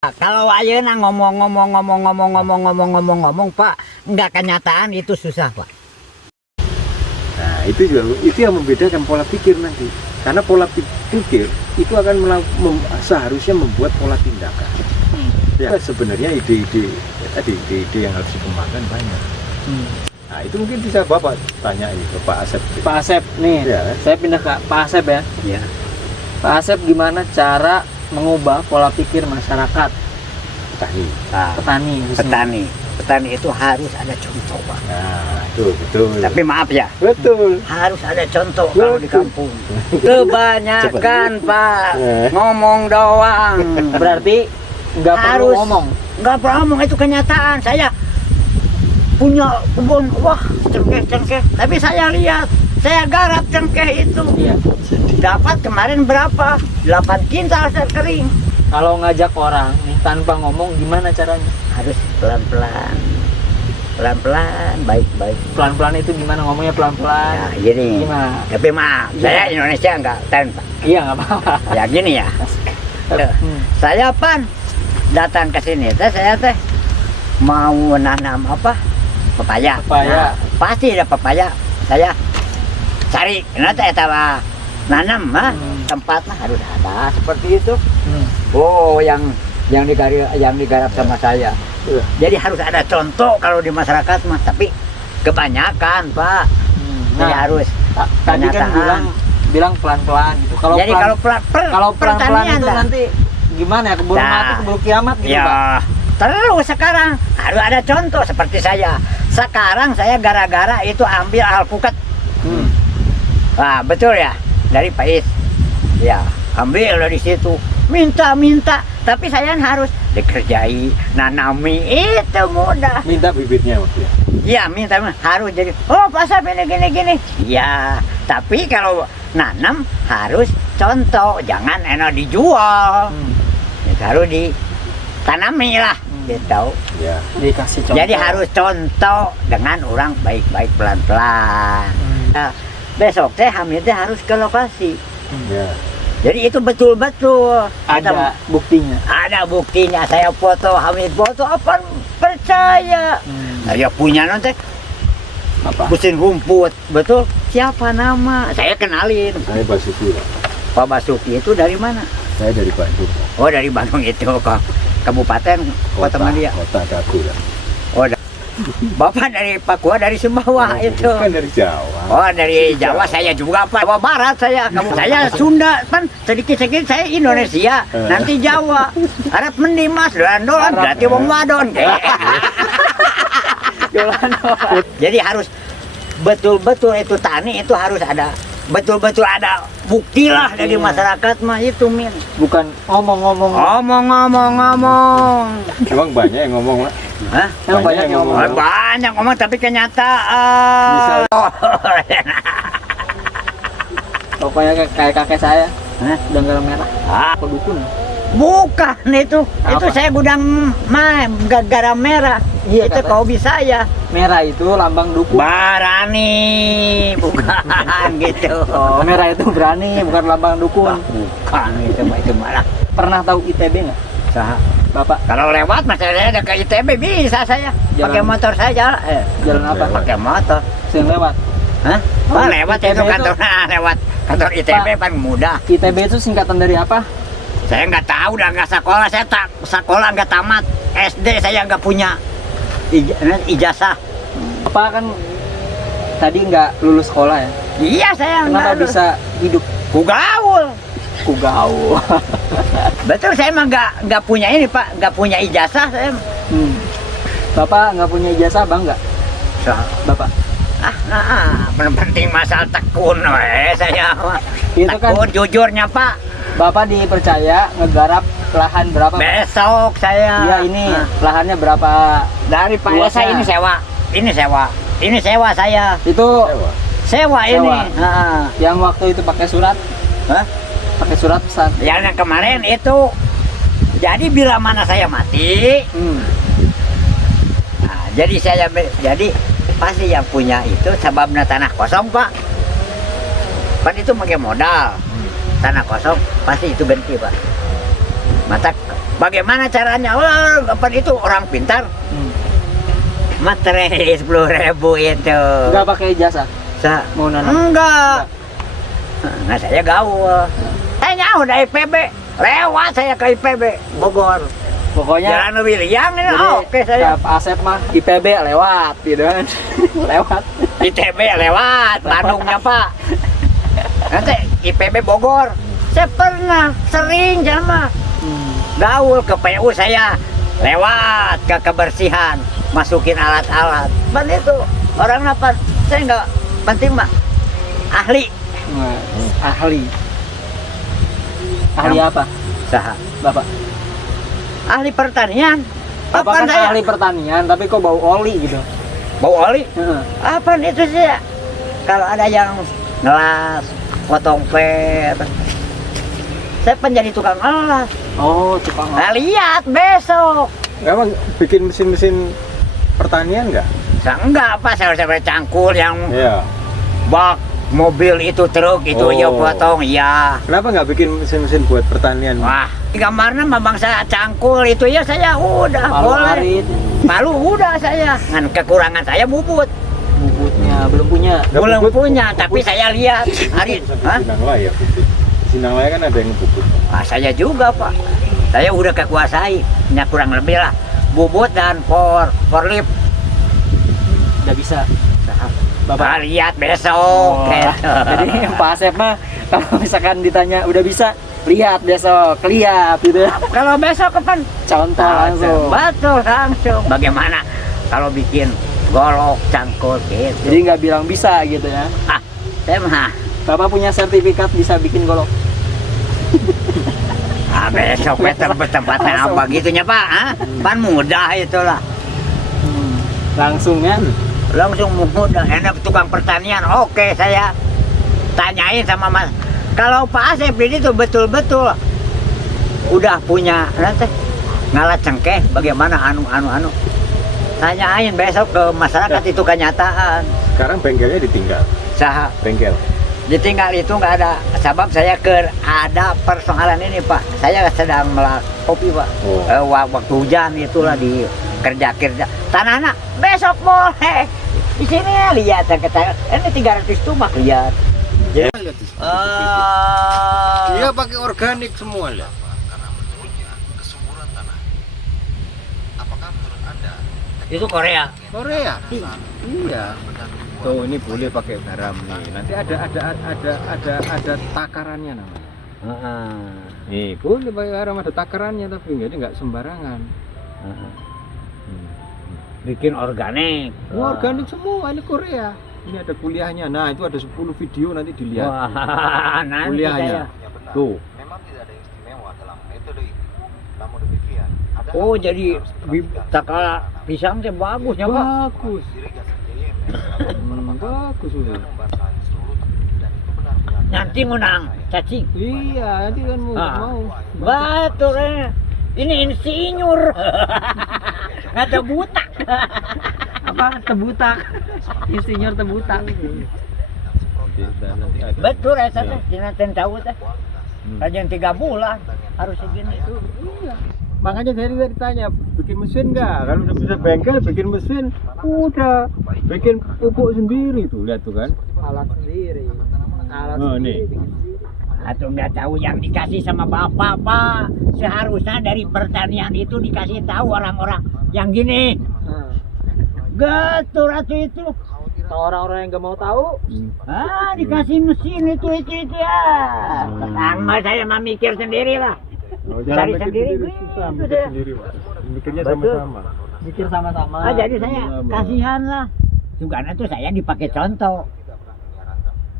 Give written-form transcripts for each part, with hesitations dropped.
Kalau ayeuna ngomong Pak, nggak kenyataan itu susah Pak. Nah itu juga itu yang membedakan pola pikir nanti, karena pola pikir itu akan seharusnya membuat pola tindakan. Ya sebenarnya ide-ide yang harus dikembangkan banyak. Nah itu mungkin bisa Bapak tanya ke Pak Asep. Pak Asep nih, Ya. saya pindah ke Pak Asep ya. Ya. Pak Asep, gimana cara mengubah pola pikir masyarakat Petani. Nah, petani khususnya? petani itu harus ada contoh Pak. Nah itu betul. Tapi maaf ya, Betul. harus ada contoh kalau di Betul. kampung. Kebanyakan Pak Eh. ngomong doang. Berarti nggak perlu Harus. ngomong. Nggak perlu ngomong, itu kenyataan. Saya punya kebun, wah cengkeh. Tapi saya lihat, saya garap cengkeh itu. Iya. Dapat kemarin berapa? 8 kintal kering. Kalau ngajak orang nih tanpa ngomong, gimana caranya? Harus pelan-pelan. Pelan-pelan, baik-baik. Pelan-pelan itu gimana ngomongnya, pelan-pelan? Ya, gini. Gimana? Tapi maaf, Iya. saya Indonesia nggak tahu Pak. Iya, nggak apa-apa. Ya gini ya. Saya Pan datang ke sini saya mau nanam apa? Pepaya. Pepaya. Nah, pasti ada pepaya. Saya cari nanti nanam tempat harus ada seperti itu. Oh, yang digarap sama saya. Jadi harus ada contoh kalau di masyarakat mah, tapi kebanyakan Pak. Jadi harus Tadi kan kenyataan. bilang pelan-pelan gitu. Jadi kalau kalau pelan-pelan itu pertanian nanti gimana ya, keburu Nah, mati, keburu kiamat gitu, Pak? ya, terus sekarang harus ada contoh seperti saya. Sekarang saya gara-gara itu ambil alpukat. Nah, betul ya, dari Pais. Ya, ambil dari situ. Minta, tapi saya harus dikerjai, nanami itu mudah. Minta bibitnya maksudnya. Iya, minta harus jadi. Oh, pasar gini. Ya, tapi kalau nanam harus contoh, jangan enak dijual. Harus ditanami lah, gitu. Ya. Dikasih contoh. Jadi harus contoh dengan orang baik-baik pelan-pelan. Nah, besok Hamid harus ke lokasi. Ya. Jadi itu betul-betul Ada buktinya. ada buktinya. Saya foto, Hamid foto, apa percaya? Saya punya nanti Apa? mesin rumput, betul. Siapa nama? Saya kenalin. Saya Basuki. Pak Basuki itu dari mana? Saya dari Bandung. Oh, dari Bandung itu ke kabupaten kota Madia. Kota Dago. Oh, Bapak dari Papua, dari Sumbawa itu. Kan dari Jawa. Oh, dari Jawa saya juga Pak. Jawa Barat saya. Saya Sunda kan sedikit-sedikit saya Indonesia. Nanti Jawa. Arab mendimas dolan berarti wong wadon. Jadi harus betul-betul itu tani itu harus ada. Betul-betul ada bukti lah dari masyarakat mah itu Min. Bukan ngomong-ngomong. Ngomong. Emang banyak yang ngomong, Pak. Hah? Emang banyak yang ngomong. Banyak ngomong tapi kenyataan. Pokoknya kayak kakek saya, Hah? udang garam merah. Ah, Dukun. bukan itu. Itu Apa? saya gudang garam merah. Iya, Itu kata- hobi saya. Merah itu lambang dukun. Barani, bukan gitu. Oh, merah itu berani, bukan lambang dukun. Bukan itu malah. Pernah tahu ITB nggak, Saha. Bapak? Kalau lewat mas saya ada ke ITB bisa saya. Jalan. Pakai motor saya jalan. Jalan apa? Pakai motor. Sering lewat. Hah? Oh, Oh, lewat ITB itu itu- kantor lewat kantor ITB Pak. paling mudah. ITB itu singkatan dari apa? Saya nggak tahu, udah nggak sekolah, saya tak sekolah nggak tamat. SD saya nggak punya ijazah. Apa kan tadi nggak lulus sekolah ya? Iya saya Kenapa nggak. bisa hidup Kugaul. kugaul? Betul saya mah nggak punya ini Pak, nggak punya ijazah saya. Bapak nggak punya ijazah, bangga? Bapak? Penting masalah tekun, saya mah. Itu kan Tekun jujurnya Pak. Bapak dipercaya ngegarap lahan berapa? Besok saya. Iya ini Ah, lahannya berapa? dari Pak Esa luasnya? ini sewa saya. Itu Sewa ini. Sewa. Heeh. yang waktu itu pakai surat? Hah? Pakai surat pesan? Yang kemarin itu. Jadi bila mana saya mati, nah, jadi pasti yang punya itu sebabnya tanah kosong Pak. Kan itu pakai modal. Tanah kosong pasti itu ganti Pak. Mata Bagaimana caranya? Oh, kapan itu orang pintar? Materai 10.000 itu. Nggak pakai jasa? Mau nanam? Enggak. Nah, saya gaul. Saya nyawa dari IPB. Lewat saya ke IPB Bogor. Pokoknya Jalan William ini. jadi, Oke saya. Pak Asep mah IPB lewat gitu kan. Lewat. ITB lewat, Bandungnya Pak. Nanti IPB Bogor. Saya pernah sering sama gaul ke PU saya. Lewat ke kebersihan, masukin alat-alat. Ban itu orang apa? Saya nggak penting Pak. Ahli. Ahli. Ahli apa? Saha. Bapak? Ahli pertanian. Bapak Apaan kan saya? ahli pertanian, tapi kok bau oli gitu? Bau oli? Heeh. Apaan itu sih? Kalau ada yang ngelas, potong per, saya penjadi tukang ngelas. Oh, tukang Nah, lihat besok. Emang bikin mesin-mesin pertanian nggak? Saya enggak Pak, saya harus cangkul yang Iya. bak mobil itu truk itu Oh. ya potong ya. Kenapa nggak bikin mesin-mesin buat pertanian? Wah, gambarnya memang saya cangkul itu ya saya udah Palu boleh. arit, Palu udah saya. Kan kekurangan saya bubut. bubutnya belum punya. Nggak Belum bubut, punya, bubut. tapi saya lihat hari. Hah? Sinang Laya bubut. Sinang Laya kan ada yang bubut. Ah, saya juga Pak. Saya udah kekuasai, ya kurang lebih lah. Bubut dan forlip. Udah bisa. Bapak lihat besok. Oh, Gitu. jadi Pak Asep mah kalau misalkan ditanya udah bisa, lihat besok, lihat gitu. Kalau besok kapan? Contoh langsung. Betul langsung. Bagaimana kalau bikin golok cangkul gitu? Jadi nggak bilang bisa gitu ya. Ah, saya mah. Bapak punya sertifikat bisa bikin golok. Ah, besok tempat-tempatnya apa gitunya Pak? Ah, pan mudah itulah. Langsung ya. Langsung mudah. Enak tukang pertanian. Oke, saya tanyain sama Mas. Kalau Pak Asep ini tuh betul-betul udah punya nanti ngalah cengkeh bagaimana anu. Tanyain besok ke masyarakat itu kenyataan. Sekarang bengkelnya ditinggal. Saha Bengkel. ditinggal itu nggak ada sebab saya ada persoalan ini Pak. Saya sedang melak kopi Pak. Oh. Waktu hujan itulah di kerja tanah besok boleh di sini ya lihat saya ini 300 tumak lihat. Iya pakai organik semua lah. Itu Korea. Korea. Iya. Tuh ini boleh pakai garam nih. Nanti ada takarannya namanya. Nih boleh pakai garam ada takarannya tapi nggak sembarangan. Bikin organik. Wah, organik semua ini Korea. Ini ada kuliahnya. Nah itu ada 10 video nanti dilihat. Wah, nanti Kuliahnya. saya. Tuh. Memang tidak ada istimewa dalam metode itu. Namun demikian, ada Oh jadi takala pisang teh bagus ya Pak. Bagus. Bagus udah. membasahi seluruh tubuh dan itu benar-benar Nanti menang cacing. Iya, nanti kan mau. Betul ini insinyur. Nggak tebutak. Apa tebutak? Insinyur tebutak. Betul ya teh. Dinaten tahu teh. Rajin 3 bulan harus segini. Iya. Makanya saya juga ditanya, bikin mesin nggak? Kalau udah bisa bengkel, bikin mesin, udah bikin pupuk sendiri tuh, lihat tuh kan? Alat sendiri. Alat Oh, sendiri. nih. Bikin sendiri. Atau nggak tahu yang dikasih sama bapak Pak. Seharusnya dari pertanian itu dikasih tahu orang-orang yang gini. Betul atau itu. Kalau orang-orang yang nggak mau tahu, Dikasih mesin itu ya. Pertama saya mah mikir sendiri lah. Oh, Cari bikin sendiri, susah, gitu bikin deh. sendiri, Pak. Mikirnya Betul. sama-sama. mikir sama-sama. Jadi saya Sama. kasihan lah. Juga itu saya dipakai contoh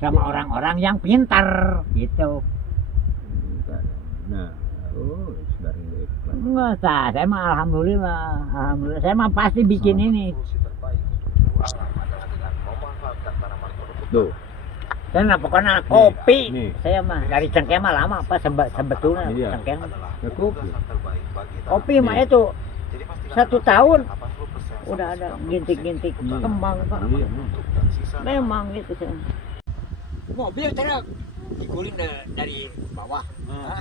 sama orang-orang yang pintar gitu. Nah, sudah Enggak, saya mah alhamdulillah. Saya mah pasti bikin ini. tuh. Dan pokoknya kopi. nih. Saya mah dari cengkeh mah lama apa sebetulnya Iya. cengkeh. Ya, kopi. Kopi mah itu 1 tahun udah ada gintik-gintik kembang Pak. Iya. Memang gitu sih. Mobil truk diguling dari bawah. Hah?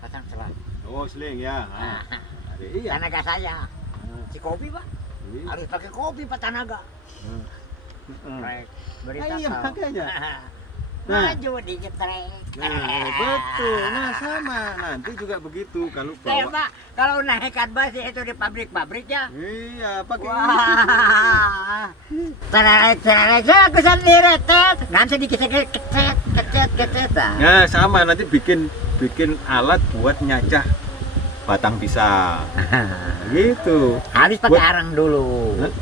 pasang selang. Oh, seling ya. Nah, Iya. tenaga saya. Si kopi pak, Iya. harus pakai kopi pak tenaga. Hmm. Trek, beri Nah, iya, takal. makanya. Nah. Maju dikit trek. Nah, betul. Nah, sama. Nanti juga begitu kalau Saya bawa. pak, kalau naikkan bus itu di pabrik-pabrik ya. Iya, pakai ini. Wah, terek, aku sendiri tet. Nanti kecet. Nah, sama nanti bikin alat buat nyacah batang pisang. Gitu. Harus pakai Buat- arang dulu. Hah?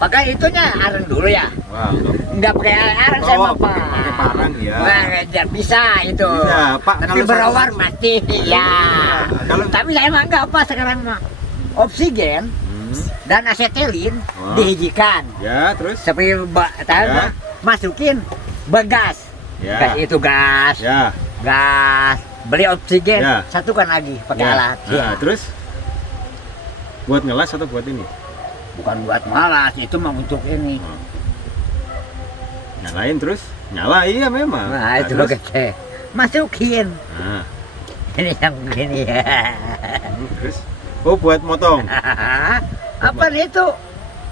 Pakai itunya arang dulu ya. Wah, Enggak pakai arang saya mah pak. pakai parang ya. Wah, ngejar bisa itu. Bisa, Pak. Tapi Kalau berawar mati ya. Kalau- Tapi saya mah enggak apa sekarang mah. Oksigen dan asetilin Oh. dihijikan. Ya, terus Seperti Ya. masukin begas. ya. Gas itu gas. Ya. Gas. Beli oksigen, Ya. satukan lagi pakai Ya. alat. Nah, Ya. terus buat ngelas atau buat ini? Bukan buat malas, itu mah untuk ini. Nyalain terus? Nyala, iya memang. Nah, itu terus? pakai masukin. Nah, Ini yang begini ya. terus? Oh, buat motong. Apa itu?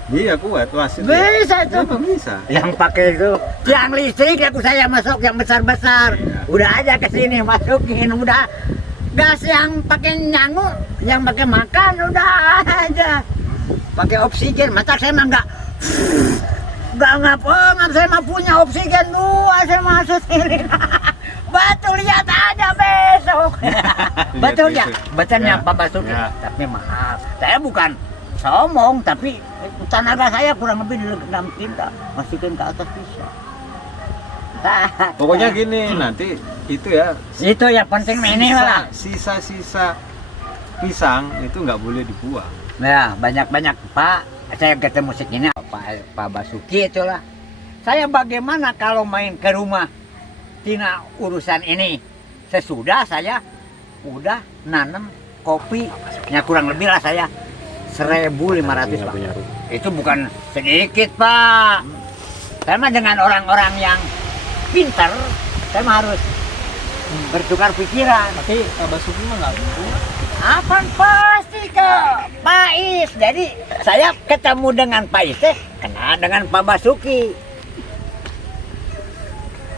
Iya, kuat. Wah, itu. Bisa itu. Emang bisa. Yang pakai itu tiang listrik aku saya masuk yang besar-besar. Iya. Udah aja ke sini masukin udah. Gas yang pakai nyanguk, yang pakai makan udah aja. Pakai oksigen, mata saya mah enggak ngapa, saya mah punya oksigen 2 saya masuk sini. Batu lihat aja besok. Betul ya, betulnya Ya. Pak Basuki. Ya. Tapi maaf, saya bukan somong, tapi tenaga saya kurang lebih di 6 tinta, masukin ke atas bisa. Pokoknya gini, nanti itu ya Itu yang penting ini lah. sisa-sisa pisang itu nggak boleh dibuang. Ya, banyak-banyak Pak. Saya ketemu segini Pak Basuki itulah. Saya bagaimana kalau main ke rumah tina urusan ini. Sesudah saya udah nanam kopi. Ya kurang lebih lah saya 1.500 Pak. Itu bukan sedikit Pak. Saya mah dengan orang-orang yang pintar, saya mah harus bertukar pikiran. Tapi Pak Basuki mah nggak mau. Apa pasti ke Pak Is. Jadi saya ketemu dengan Pak Is kenal dengan Pak Basuki.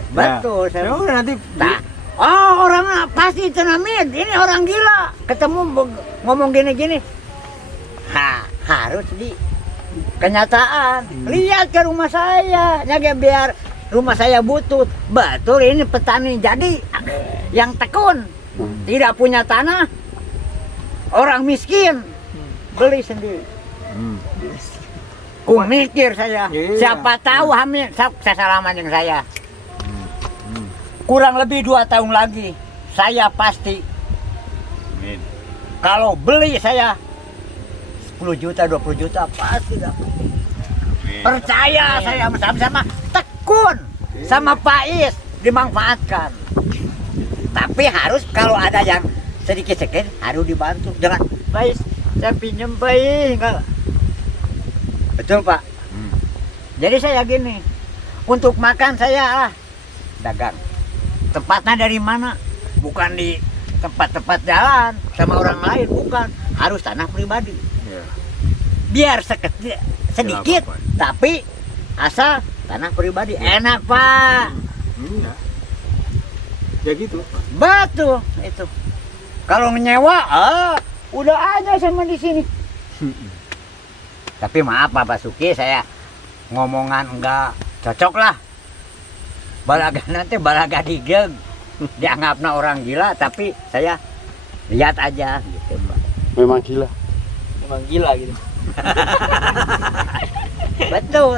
Betul. Ya udah nanti Nah, oh orang pasti cenamit. Ini orang gila. Ketemu ngomong gini-gini. Harus di kenyataan. Lihat ke rumah saya. Nyaga biar rumah saya butut. Betul ini petani. Jadi yang tekun. Tidak punya tanah. Orang miskin. Beli sendiri. Ku mikir saya. Iya. Siapa tahu hamil. Saya salaman dengan saya. Kurang lebih 2 tahun lagi. Saya pasti. Amin. Kalau beli saya 10 juta, 20 juta pasti dapat. Amin. Percaya saya sama-sama tekun sama Pak Is dimanfaatkan. Tapi harus kalau ada yang sedikit-sedikit harus dibantu. Jangan Pak Is, saya pinjam Pak Is. Enggak. Betul Pak. Jadi saya gini, untuk makan saya dagang. Tempatnya dari mana? Bukan di tempat-tempat jalan sama orang lain, bukan. Harus tanah pribadi. Ya. Biar sedikit, apa-apa. tapi asal tanah pribadi enak Pak. Iya. Ya gitu. Betul itu. Kalau nyewa, udah aja sama di sini. Tapi maaf Pak Basuki, saya ngomongan enggak cocok lah. Balaga nanti balaga digeng, dianggapnya orang gila, tapi saya lihat aja gitu Pak. Memang gila gitu. Betul.